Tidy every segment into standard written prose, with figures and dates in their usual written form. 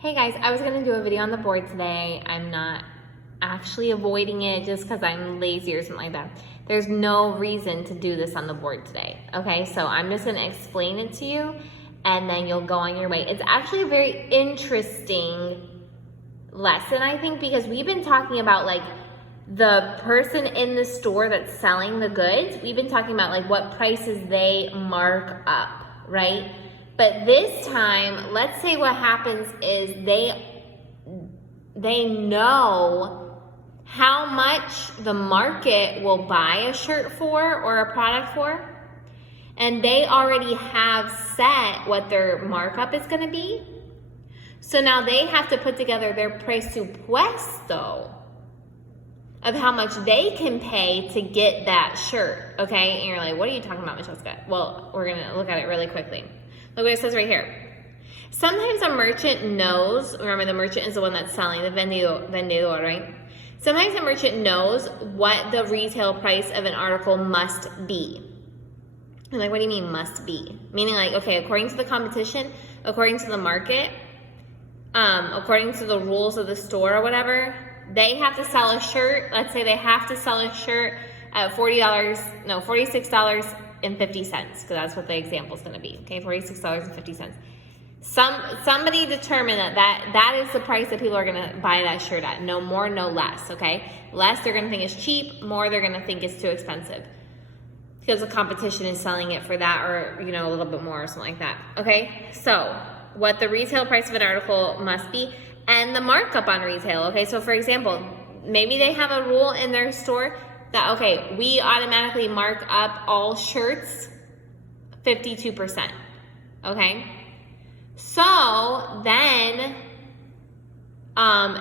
Hey guys, I was gonna do a video on the board today. I'm not actually avoiding it just because I'm lazy or something like that. There's no reason to do this on the board today, okay? So I'm just gonna explain it to you and then you'll go on your way. It's actually a very interesting lesson, I think, because we've been talking about like the person in the store that's selling the goods. We've been talking about like what prices they mark up, right? But this time, let's say what happens is they know how much the market will buy a shirt for or a product for, and they already have set what their markup is gonna be. So now they have to put together their presupuesto of how much they can pay to get that shirt, okay? And you're like, what are you talking about, Michelle Scott? Well, we're gonna look at it really quickly. Look what it says right here. Sometimes a merchant knows, remember the merchant is the one that's selling, the vendedor, right? Sometimes a merchant knows what the retail price of an article must be. And like, what do you mean must be? Meaning like, okay, according to the competition, according to the market, according to the rules of the store or whatever, they have to sell a shirt. Let's say they have to sell a shirt at $46.50, because that's what the example is going to be. Okay, $46.50. Somebody determined that is the price that people are going to buy that shirt at. No more, no less. Okay, less they're going to think is cheap. More they're going to think is too expensive because the competition is selling it for that, or a little bit more or something like that. Okay, so what the retail price of an article must be, and the markup on retail. Okay, so for example, maybe they have a rule in their store that, okay, we automatically mark up all shirts 52%, okay? So then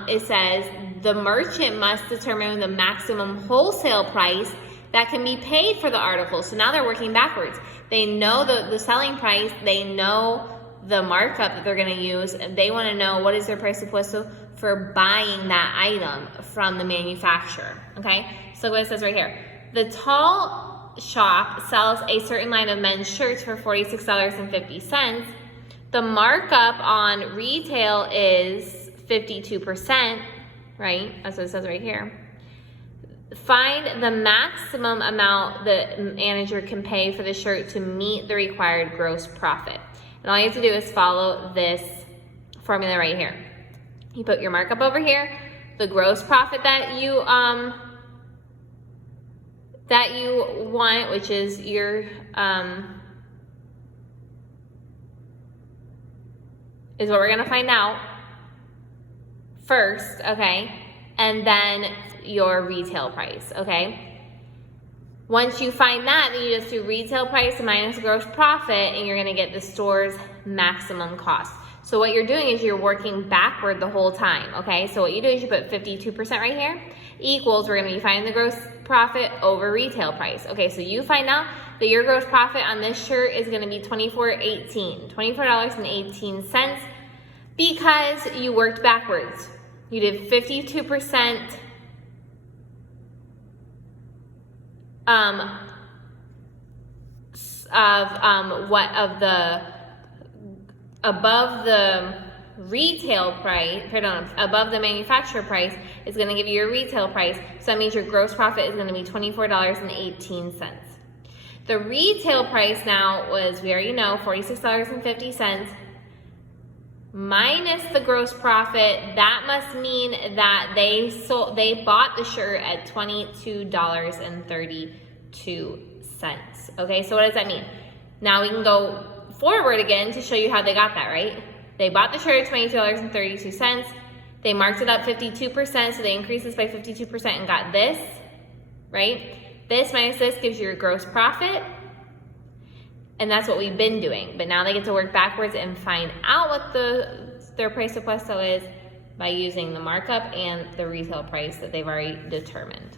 it says the merchant must determine the maximum wholesale price that can be paid for the article. So now they're working backwards. They know the selling price, they know the markup that they're gonna use, and they wanna know what is their presupuesto for buying that item from the manufacturer, okay? So what it says right here, the tall shop sells a certain line of men's shirts for $46.50. The markup on retail is 52%, right? That's what it says right here. Find the maximum amount the manager can pay for the shirt to meet the required gross profit. And all you have to do is follow this formula right here. You put your markup over here, the gross profit that you want, which is your is what we're gonna find out first, okay? And then your retail price, okay? Once you find that, then you just do retail price minus gross profit, and you're gonna get the store's maximum cost. So what you're doing is you're working backward the whole time, okay? So what you do is you put 52% right here, equals, we're gonna be finding the gross profit over retail price. Okay, so you find out that your gross profit on this shirt is gonna be $24.18, because you worked backwards. You did 52% above the retail price, above the manufacturer price is going to give you your retail price. So that means your gross profit is going to be $24.18. The retail price now was, we already know, $46.50 minus the gross profit. That must mean that they bought the shirt at $22.32. Okay, so what does that mean? Now we can go forward again to show you how they got that, right? They bought the shirt at $22.32. They marked it up 52%, so they increased this by 52% and got this, right? This minus this gives you your gross profit, and that's what we've been doing. But now they get to work backwards and find out what their presupuesto is by using the markup and the retail price that they've already determined.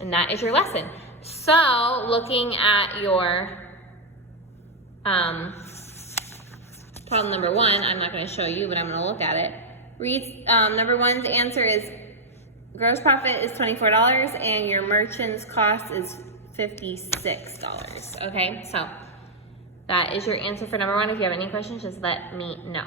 And that is your lesson. So looking at your problem number one, I'm not going to show you, but I'm going to look at it. Number one's answer is gross profit is $24 and your merchant's cost is $56. Okay, so that is your answer for number one. If you have any questions, just let me know.